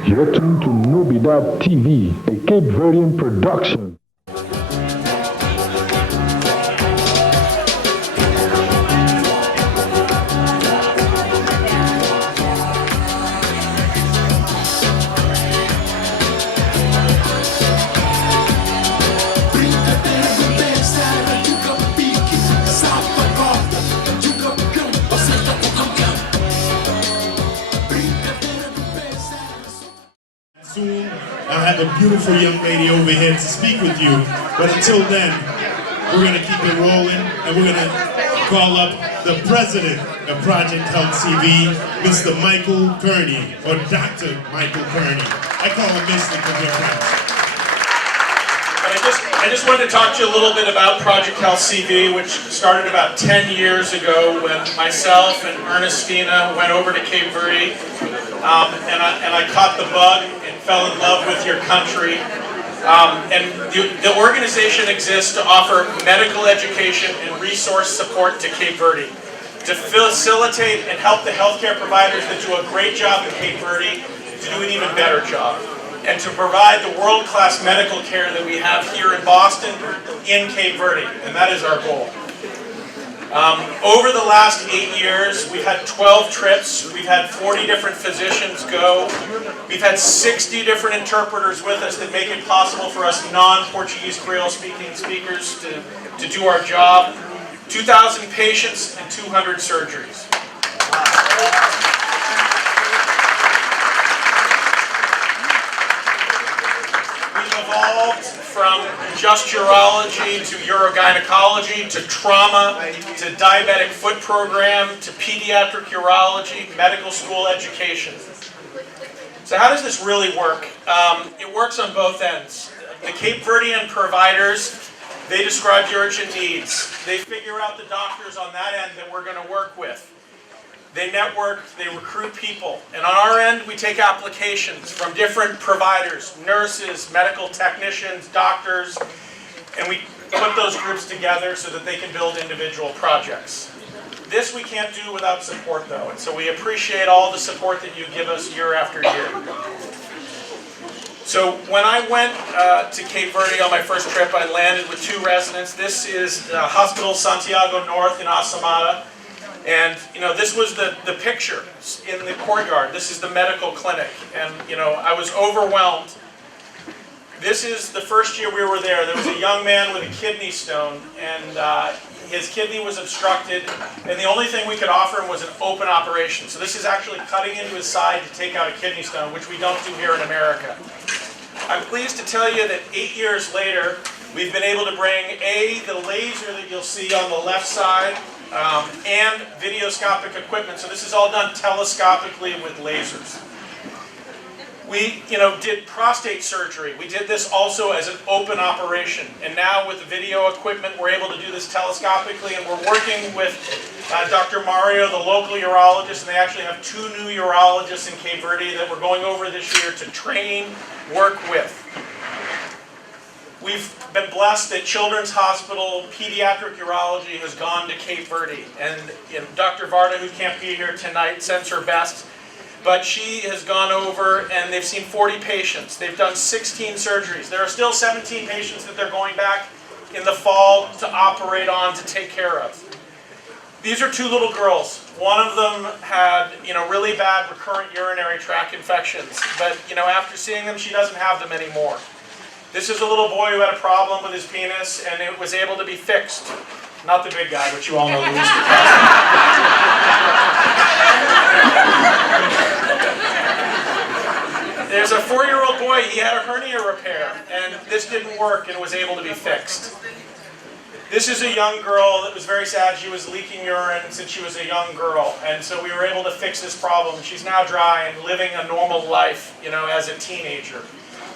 You're tuned to Nobidade TV, a Cape Verdean production. Soon, I'll have a beautiful young lady over here to speak with you. But until then, we're going to keep it rolling, and we're going to call up the president of Project Health TV, Mr. Michael Kearney, or Dr. Michael Kearney. I call him Mr. because we're friends. I just wanted to talk to you a little bit about Project Health CV, which started about 10 years ago when myself and Ernestina went over to Cape Verde, and I caught the bug and fell in love with your country. And the organization exists to offer medical education and resource support to Cape Verde, to facilitate and help the healthcare providers that do a great job in Cape Verde to do an even better job, and to provide the world-class medical care that we have here in Boston in Cape Verde, and that is our goal. Over the last 8 years, we've had 12 trips, we've had 40 different physicians go, we've had 60 different interpreters with us that make it possible for us non-Portuguese Creole speaking speakers to do our job, 2,000 patients and 200 surgeries. Evolved from just urology to urogynecology to trauma to diabetic foot program to pediatric urology, medical school education. So how does this really work? It works on both ends. The Cape Verdean providers, they describe the urgent needs. They figure out the doctors on that end that we're going to work with. They network, they recruit people, and on our end we take applications from different providers, nurses, medical technicians, doctors, and we put those groups together so that they can build individual projects. This we can't do without support though, and so we appreciate all the support that you give us year after year. So when I went to Cape Verde on my first trip, I landed with 2 residents. This is Hospital Santiago North in Asamada. And, this was the picture in the courtyard. This is the medical clinic. And, I was overwhelmed. This is the first year we were there. There was a young man with a kidney stone, and his kidney was obstructed, and the only thing we could offer him was an open operation. So this is actually cutting into his side to take out a kidney stone, which we don't do here in America. I'm pleased to tell you that 8 years later, we've been able to bring the laser that you'll see on the left side, and videoscopic equipment. So this is all done telescopically with lasers. We, did prostate surgery. We did this also as an open operation. And now with the video equipment, we're able to do this telescopically. And we're working with Dr. Mario, the local urologist, and they actually have 2 new urologists in Cape Verde that we're going over this year to train, work with. We've been blessed that Children's Hospital Pediatric Urology has gone to Cape Verde, and Dr. Varda, who can't be here tonight, sends her best, but she has gone over and they've seen 40 patients. They've done 16 surgeries. There are still 17 patients that they're going back in the fall to operate on, to take care of. These are 2 little girls. One of them had, really bad recurrent urinary tract infections, but, after seeing them, she doesn't have them anymore. This is a little boy who had a problem with his penis, and it was able to be fixed. Not the big guy, but you all know who Mr. There's a 4-year-old boy, he had a hernia repair, and this didn't work, and it was able to be fixed. This is a young girl that was very sad. She was leaking urine since she was a young girl, and so we were able to fix this problem. She's now dry and living a normal life, as a teenager.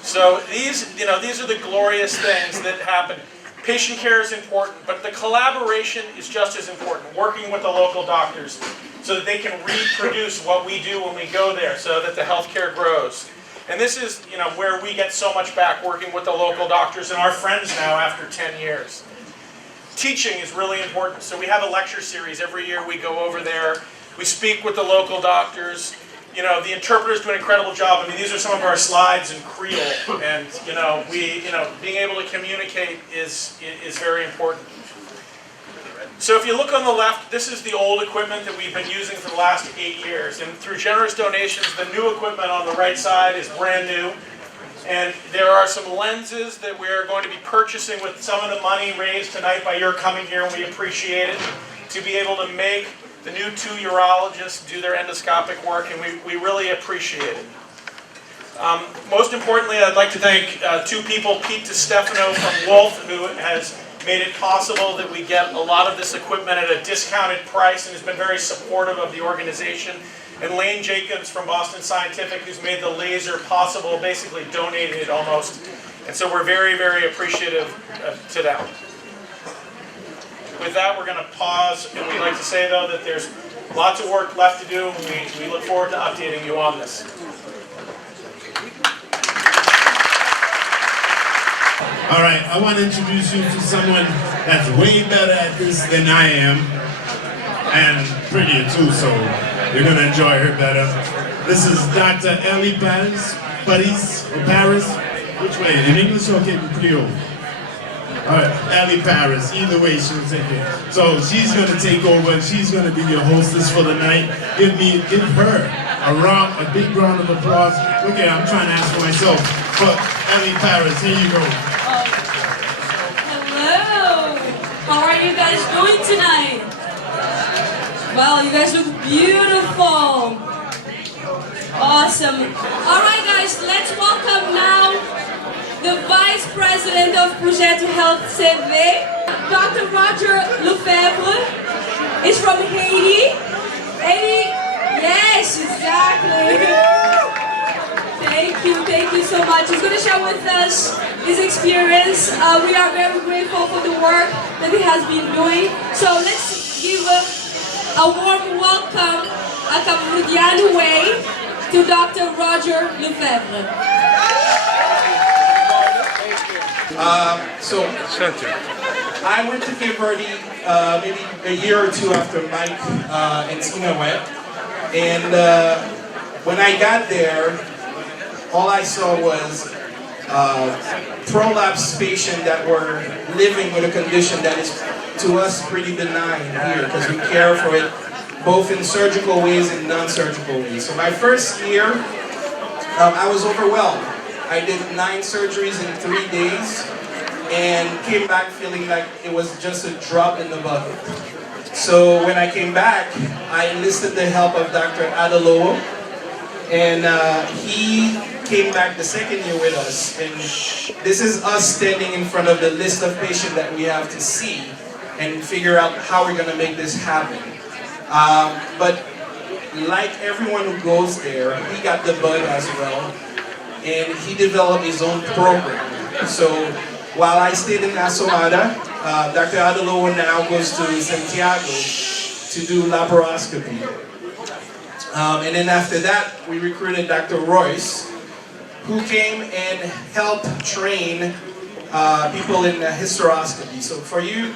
So these are the glorious things that happen. Patient care is important, but the collaboration is just as important, working with the local doctors so that they can reproduce what we do when we go there so that the healthcare grows. And this is where we get so much back, working with the local doctors and our friends now after 10 years. Teaching is really important. So we have a lecture series every year. We go over there. We speak with the local doctors. You know, the interpreters do an incredible job. I mean, these are some of our slides in Creole, and being able to communicate is very important. So if you look on the left, this is the old equipment that we've been using for the last 8 years, and through generous donations, the new equipment on the right side is brand new. And there are some lenses that we're going to be purchasing with some of the money raised tonight by your coming here, and we appreciate it, to be able to make the new 2 urologists do their endoscopic work, and we really appreciate it. Most importantly, I'd like to thank 2 people, Pete DiStefano from Wolf, who has made it possible that we get a lot of this equipment at a discounted price and has been very supportive of the organization. And Lane Jacobs from Boston Scientific, who's made the laser possible, basically donated it almost. And so we're very, very appreciative to them. With that, we're going to pause, and we'd like to say, though, that there's lots of work left to do, and we look forward to updating you on this. All right, I want to introduce you to someone that's way better at this than I am, and prettier too, so you're going to enjoy her better. This is Dr. Ellie Paris, which way, in English or in Creole? All right, Ellie Paris, either way she'll take it. So she's going to take over, and she's going to be your hostess for the night. Give her a big round of applause. Okay, I'm trying to ask for myself, but Ellie Paris, here you go. Hello! How are you guys doing tonight? Well, you guys look beautiful. Awesome. Alright guys, let's welcome now the Vice President of Projeto Health CV, Dr. Roger Lefebvre, is from Haiti. Haiti? Yes, exactly. Thank you so much. He's going to share with us his experience. We are very grateful for the work that he has been doing. So let's give a warm welcome, a Cameroonian way, to Dr. Roger Lefebvre. I went to Cape Verde maybe a year or 2 after Mike and Tina went. And when I got there, all I saw was prolapse patients that were living with a condition that is, to us, pretty benign here, because we care for it both in surgical ways and non-surgical ways. So my first year, I was overwhelmed. I did 9 surgeries in 3 days and came back feeling like it was just a drop in the bucket. So when I came back, I enlisted the help of Dr. Adalowo, and he came back the second year with us. And this is us standing in front of the list of patients that we have to see and figure out how we're going to make this happen. But like everyone who goes there, he got the bug as well, and he developed his own program. So while I stayed in Asomada, Dr. Adalowo now goes to Santiago to do laparoscopy. And then after that, we recruited Dr. Royce, who came and helped train people in hysteroscopy. So for you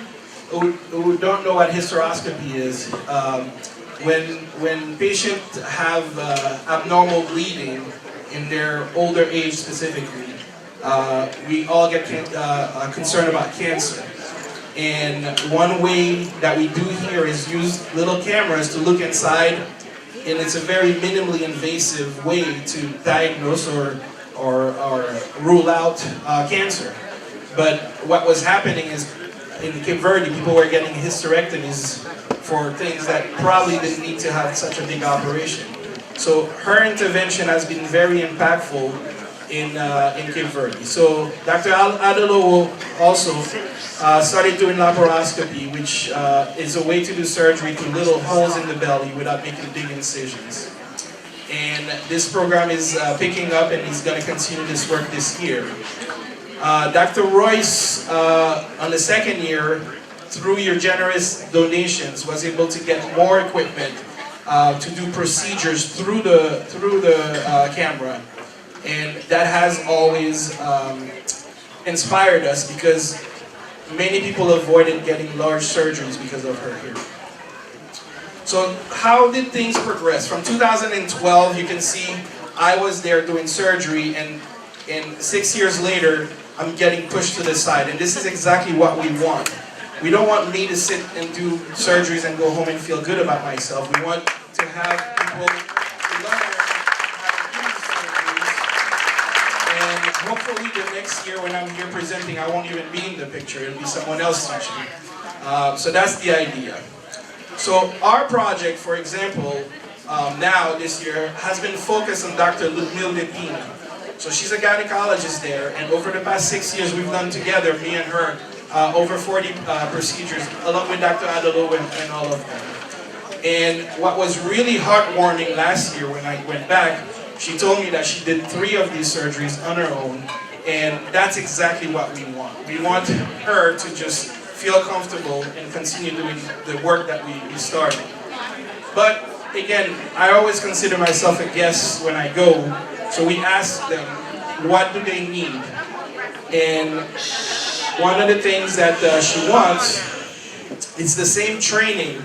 who don't know what hysteroscopy is, when patients have abnormal bleeding in their older age specifically, we all get concerned about cancer. And one way that we do here is use little cameras to look inside, and it's a very minimally invasive way to diagnose or rule out cancer. But what was happening is, in Cape Verde, people were getting hysterectomies for things that probably didn't need to have such a big operation. So her intervention has been very impactful in Cape Verde. So Dr. Adalowo also started doing laparoscopy, which is a way to do surgery through little holes in the belly without making big incisions. And this program is picking up, and he's going to continue this work this year. Dr. Royce, on the second year, through your generous donations, was able to get more equipment to do procedures through the camera. And that has always inspired us, because many people avoided getting large surgeries because of her here. So how did things progress? From 2012, you can see I was there doing surgery, and 6 years later, I'm getting pushed to the side. And this is exactly what we want. We don't want me to sit and do surgeries and go home and feel good about myself. We want to have people learn how to do these surgeries. And hopefully the next year when I'm here presenting, I won't even be in the picture. It'll be someone else teaching. So that's the idea. So our project, for example, now this year has been focused on Dr. Nobidade. So she's a gynecologist there, and over the past 6 years we've done together, me and her, over 40 procedures, along with Dr. Adelo and all of them. And what was really heartwarming last year when I went back, she told me that she did 3 of these surgeries on her own, and that's exactly what we want. We want her to just feel comfortable and continue doing the work that we started. But again, I always consider myself a guest when I go, so we ask them, what do they need? And one of the things that she wants is the same training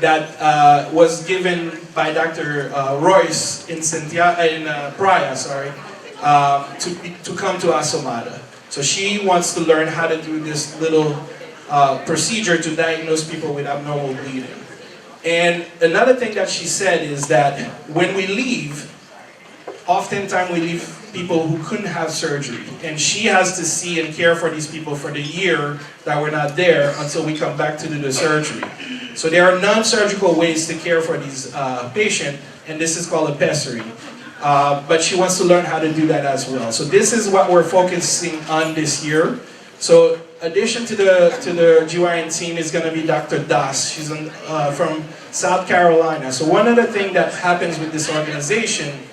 that was given by Dr. Royce in Praia, to come to Asomada. So she wants to learn how to do this little procedure to diagnose people with abnormal bleeding. And another thing that she said is that when we leave, oftentimes we leave people who couldn't have surgery, and she has to see and care for these people for the year that we're not there until we come back to do the surgery. So there are non-surgical ways to care for these patients, and this is called a pessary. But she wants to learn how to do that as well. So this is what we're focusing on this year. So addition to the GYN team is going to be Dr. Das. She's from South Carolina. So one of the things that happens with this organization,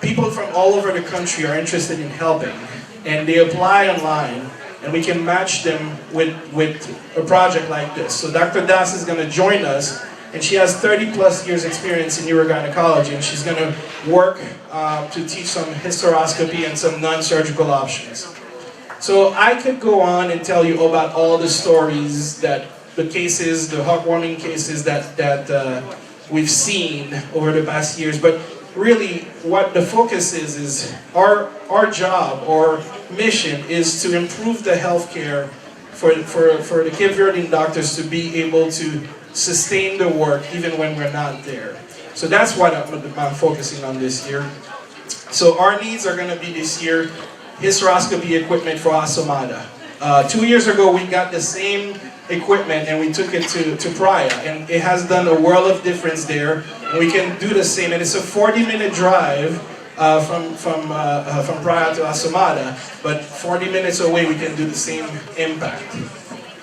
people from all over the country are interested in helping, and they apply online, and we can match them with a project like this. So Dr. Das is going to join us, and she has 30+ years experience in urogynecology, and she's going to work to teach some hysteroscopy and some non-surgical options. So I could go on and tell you about all the stories, the cases, the heartwarming cases that we've seen over the past years, but really what the focus is our job, our mission is to improve the healthcare for the Cape Verdean doctors to be able to sustain the work even when we're not there. So that's what I'm focusing on this year. So our needs are going to be this year hysteroscopy equipment for Asomada. 2 years ago we got the same equipment and we took it to Praia, and it has done a world of difference there. And we can do the same, and it's a 40-minute drive from Praia to Asomada, but 40 minutes away we can do the same impact.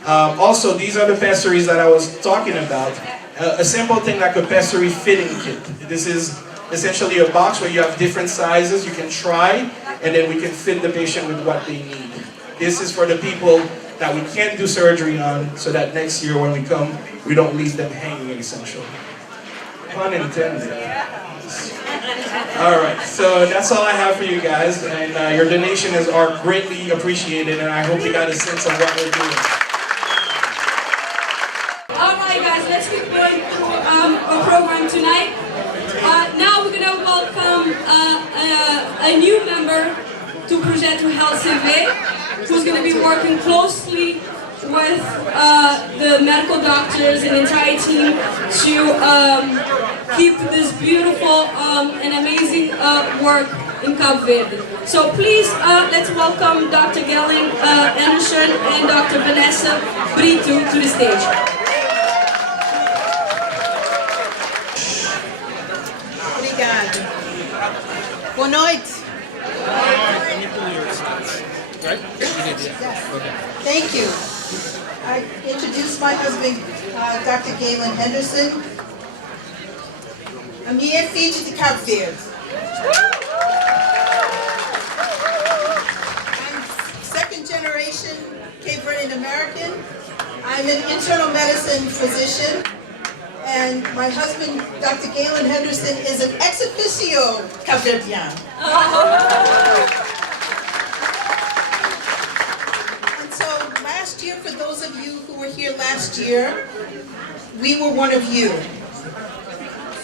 Also, these are the pessaries that I was talking about. A simple thing like a pessary fitting kit. This is essentially a box where you have different sizes you can try, and then we can fit the patient with what they need. This is for the people that we can't do surgery on, so that next year when we come, we don't leave them hanging, essentially. Pun intended. Alright, so that's all I have for you guys, and your donations are greatly appreciated, and I hope you got a sense of what we're doing. Alright guys, let's keep going through our program tonight. Now we're going to welcome a new member to Projeto Health CV, who's going to be working closely with the medical doctors and entire team to keep this beautiful and amazing work in Cape Verde. So please, let's welcome Dr. Gala Anderson and Dr. Vanessa Brito to the stage. Obrigada. Boa noite. Thank you. I introduce my husband, Dr. Galen Henderson. A minha é filha de Cabo Verde. I'm second generation Cape Verdean American. I'm an internal medicine physician. And my husband, Dr. Galen Henderson, is an ex officio Cape Verdean. And so last year, for those of you who were here last year, we were one of you.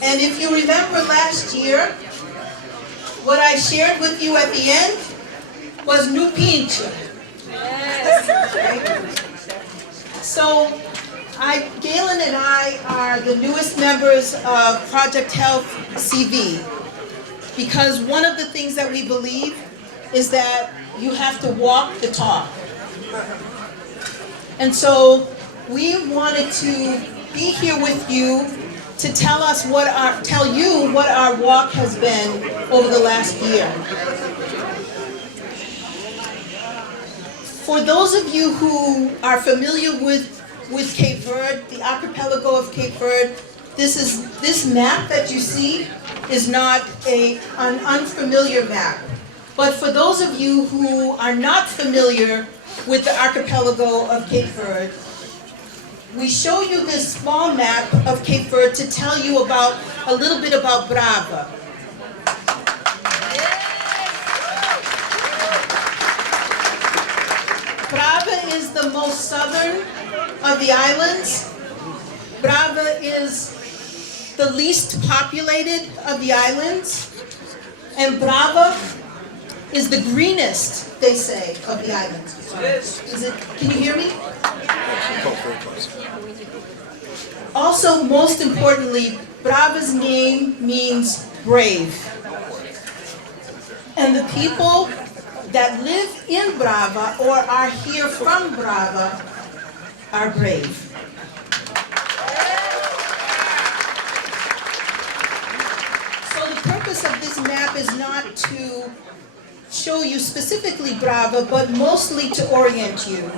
And if you remember last year, what I shared with you at the end was new pinche. Right? So, Galen and I are the newest members of Project Health CV, because one of the things that we believe is that you have to walk the talk. And so we wanted to be here with you to tell you what our walk has been over the last year. For those of you who are familiar with Cape Verde, the archipelago of Cape Verde, this map that you see is not an unfamiliar map. But for those of you who are not familiar with the archipelago of Cape Verde, we show you this small map of Cape Verde to tell you a little bit about Brava. Brava is the most southern of the islands. Brava is the least populated of the islands. And Brava is the greenest, they say, of the islands. Can you hear me? Also, most importantly, Brava's name means brave. And the people that live in Brava or are here from Brava are brave. So the purpose of this map is not to show you specifically Brava, but mostly to orient you.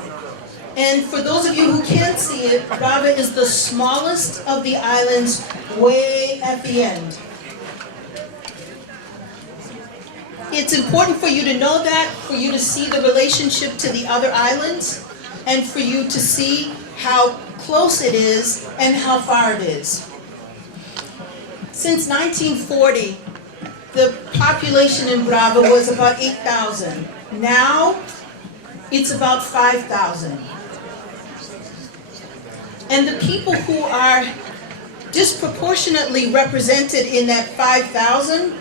And for those of you who can't see it, Brava is the smallest of the islands, way at the end. It's important for you to know that, for you to see the relationship to the other islands, and for you to see how close it is and how far it is. Since 1940, the population in Brava was about 8,000. Now, it's about 5,000. And the people who are disproportionately represented in that 5,000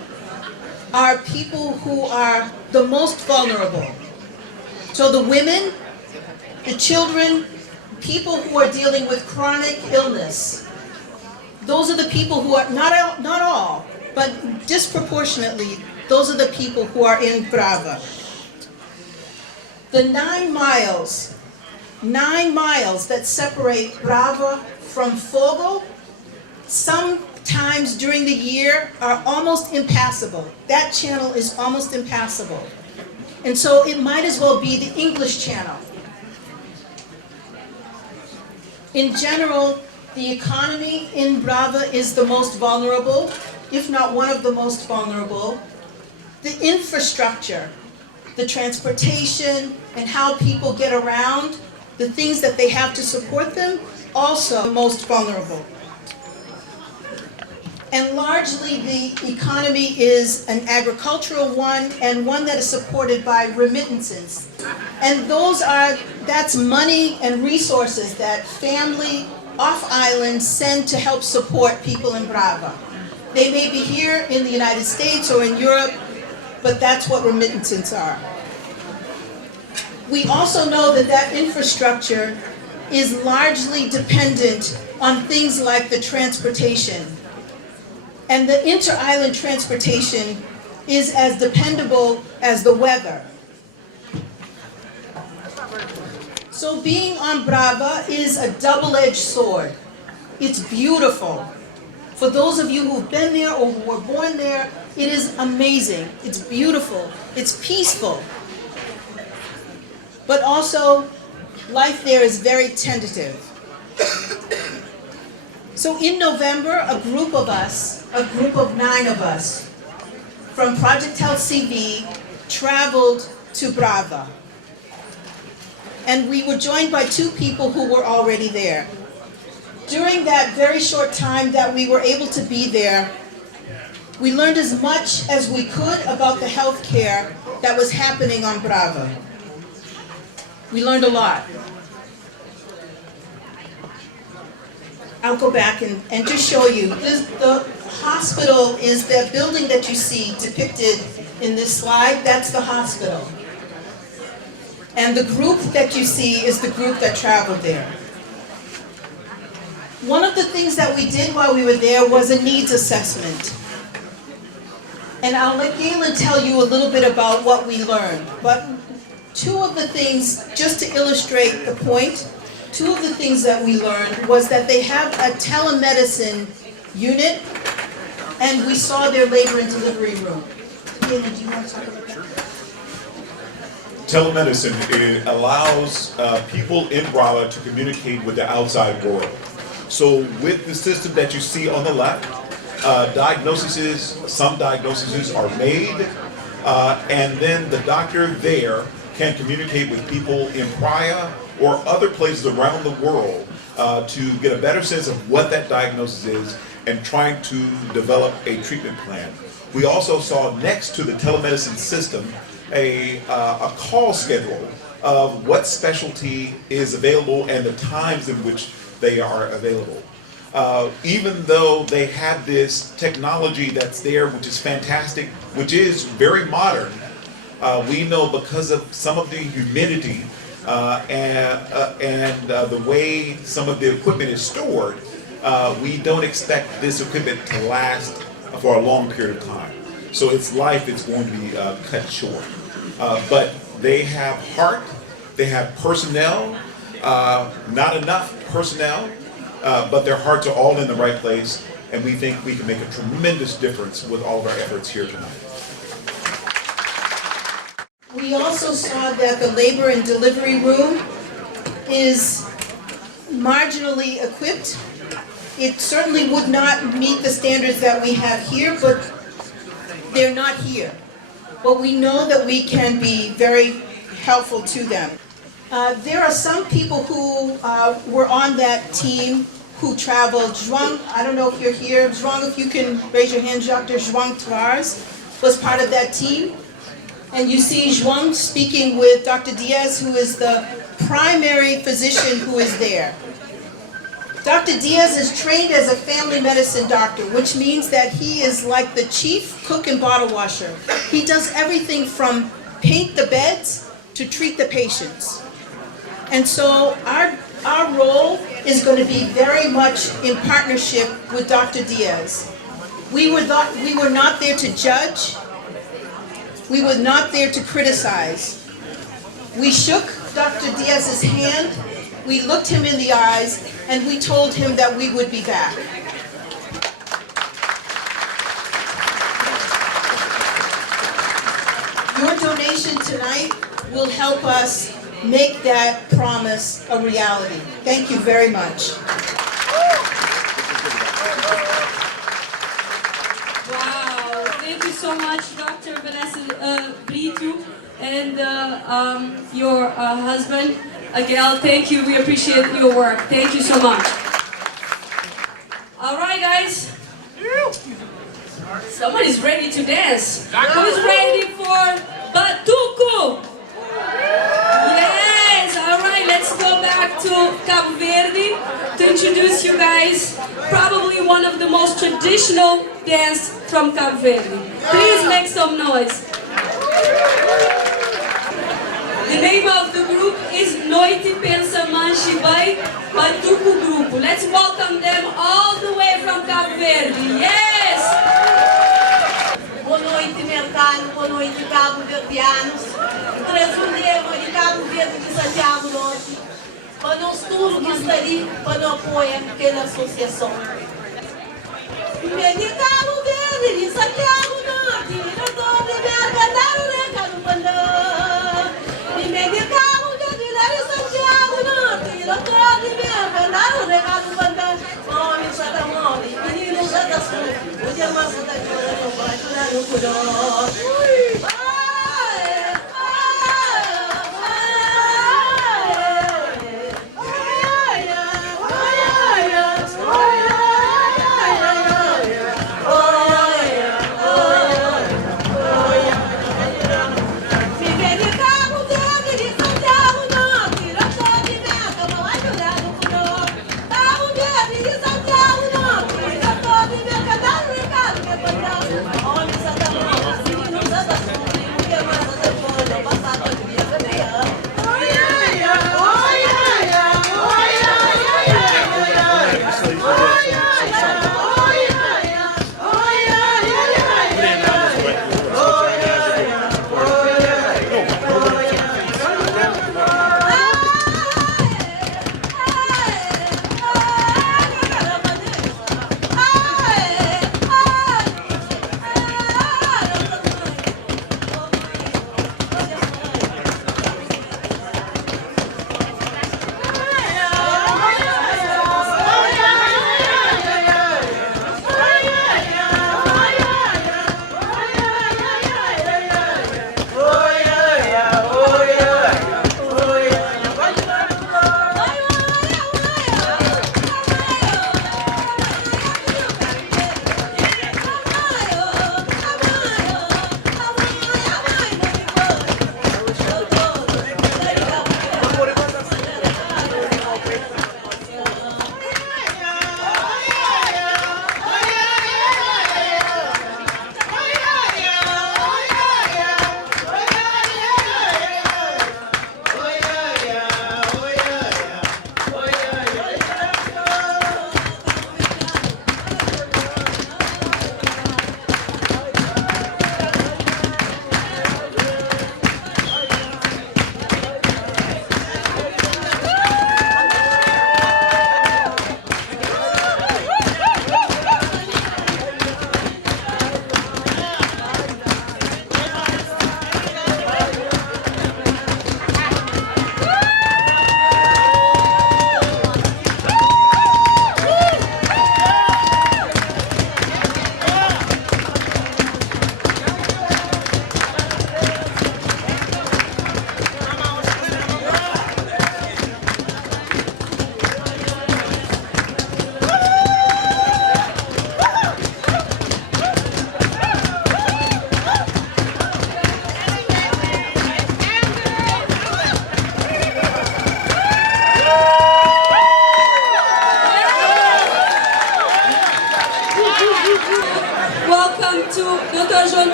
are people who are the most vulnerable. So the women, the children, people who are dealing with chronic illness. Those are the people who are, not all, but disproportionately, those are the people who are in Brava. The 9 miles that separate Brava from Fogo, sometimes during the year are almost impassable. That channel is almost impassable. And so it might as well be the English Channel. In general, the economy in Brava is the most vulnerable, if not one of the most vulnerable. The infrastructure, the transportation, and how people get around, the things that they have to support them, also most vulnerable. And largely the economy is an agricultural one, and one that is supported by remittances. And that's money and resources that family off-island send to help support people in Brava. They may be here in the United States or in Europe, but that's what remittances are. We also know that infrastructure is largely dependent on things like the transportation. And the inter-island transportation is as dependable as the weather. So being on Brava is a double-edged sword. It's beautiful. For those of you who've been there or who were born there, it is amazing. It's beautiful. It's peaceful. But also, life there is very tentative. So in November, a group of 9 of us, from Project Health CV, traveled to Brava. And we were joined by 2 people who were already there. During that very short time that we were able to be there, we learned as much as we could about the health care that was happening on Brava. We learned a lot. I'll go back and just show you. The hospital is the building that you see depicted in this slide. That's the hospital. And the group that you see is the group that traveled there. One of the things that we did while we were there was a needs assessment. And I'll let Galen tell you a little bit about what we learned. But two of the things, just to illustrate the point, two of the things that we learned was that they have a telemedicine unit, and we saw their labor and delivery room. Galen, do you want to talk about that? Telemedicine allows people in Broward to communicate with the outside world. So with the system that you see on the left, some diagnoses are made, and then the doctor there can communicate with people in Praia or other places around the world to get a better sense of what that diagnosis is and trying to develop a treatment plan. We also saw next to the telemedicine system a call schedule of what specialty is available and the times in which they are available. Even though they have this technology that's there, which is fantastic, which is very modern, we know because of some of the humidity and the way some of the equipment is stored, we don't expect this equipment to last for a long period of time. So its life is going to be cut short. But they have heart, they have personnel, not enough personnel, but their hearts are all in the right place, and we think we can make a tremendous difference with all of our efforts here tonight. We also saw that the labor and delivery room is marginally equipped. It certainly would not meet the standards that we have here, but they're not here. But we know that we can be very helpful to them. There are some people who were on that team who traveled. Zhuang, I don't know if you're here. Zhuang, if you can raise your hand, Dr. Zhuang Tavares was part of that team. And you see Zhuang speaking with Dr. Diaz, who is the primary physician who is there. Dr. Diaz is trained as a family medicine doctor, which means that he is like the chief cook and bottle washer. He does everything from paint the beds to treat the patients. And so our role is going to be very much in partnership with Dr. Diaz. We were not there to judge. We were not there to criticize. We shook Dr. Diaz's hand, we looked him in the eyes, and we told him that we would be back. Your donation tonight will help us make that promise a reality. Thank you very much. Wow, thank you so much, Dr. Vanessa Brito, and your husband, Gala. Thank you, we appreciate your work. Thank you so much. All right, guys. Somebody's ready to dance. Who's ready for Batuco? Yes, all right, let's go back to Cabo Verde to introduce you guys probably one of the most traditional dance from Cabo Verde. Please make some noise. The name of the group is Noite Pensa Manche Vai Batuco Grupo. Let's welcome them all the way from Cabo Verde. Yes! Boa noite, Mercado. Boa noite, Cabo Verdeanos. Brasileiro de Cabo Verde de Santiago Norte. Para nós tudo que está ali, para nós apoiar aquela associação. Vem de Cabo Verde de Santiago Norte. Eu estou de Mercado, Recado Pandã. Vem de Cabo Verde de Santiago Norte. Eu estou de Mercado, Recado Pandã. Homem, Santa Mole, menino, Santa Sul. Hoje é uma Santa Clara, não vai chorar no curó. Cabo Verde de Santiago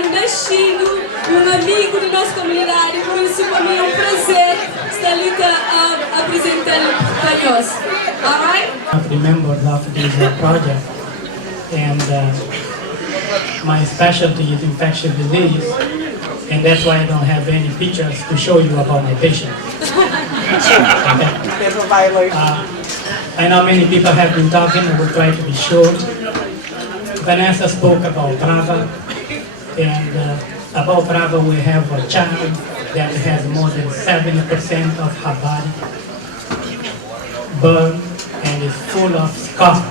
ano mexido, um amigo da nossa comunidade, por isso para mim é um prazer estar ali apresentando para nós. Alright? I'm the members of this project, and my specialty is infectious disease, and that's why I don't have any pictures to show you about my patient. I know many people have been talking, I will try to be short. Vanessa spoke about Brava, and about Brava we have a child that has more than 70% of her body burned and is full of scars.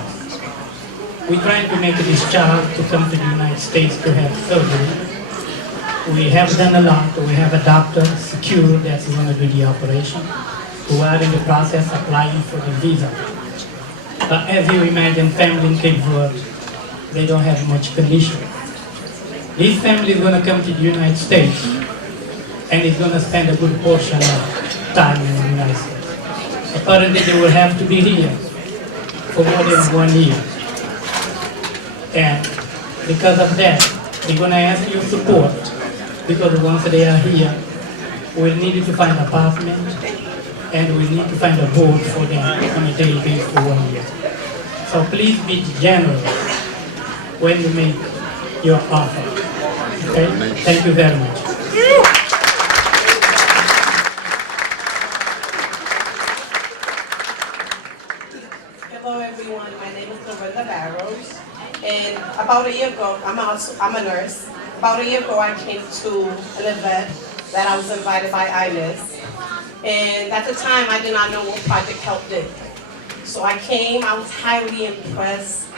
We're trying to make this child to come to the United States to have surgery. We have done a lot. We have a doctor secure that's going to do the operation. We are in the process of applying for the visa. But as you imagine, family in Cape Verde, they don't have much condition. This family is going to come to the United States and is going to spend a good portion of time in the United States. Apparently they will have to be here for more than 1 year. And because of that, we're going to ask your support, because once they are here, we need to find an apartment and we need to find a board for them on a daily basis for 1 year. So please be generous when you make your offer. Okay? Thank you very much. Hello everyone, my name is Lorinda Barrows, and about a year ago, I'm a nurse. About a year ago I came to an event that I was invited by INES, and at the time I did not know what Project Help did. So I came, I was highly impressed,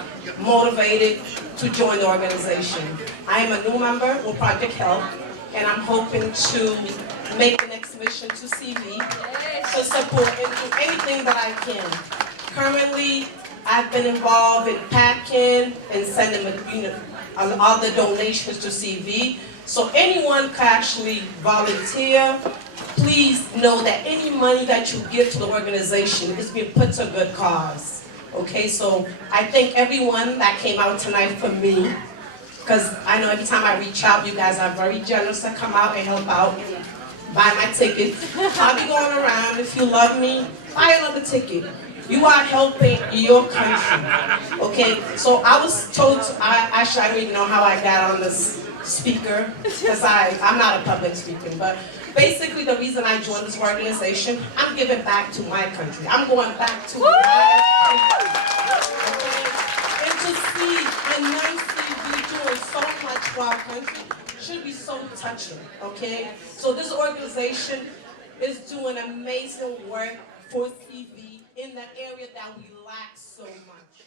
motivated to join the organization. I am a new member with Project Help, and I'm hoping to make the next mission to CV to support and do anything that I can. Currently, I've been involved in packing and sending all the donations to CV. So anyone can actually volunteer. Please know that any money that you give to the organization is being put to a good cause. Okay, so I thank everyone that came out tonight for me, because I know every time I reach out, you guys are very generous to come out and help out and buy my ticket. I'll be going around. If you love me, buy another ticket. You are helping your country, okay? So I was told, I don't even know how I got on this speaker, because I'm not a public speaker, but basically the reason I joined this organization, I'm giving back to my country. I'm going back to my country, okay? And to see a nice TV doing so much for our country should be so touching, okay? So this organization is doing amazing work for TV in the area that we lack so much.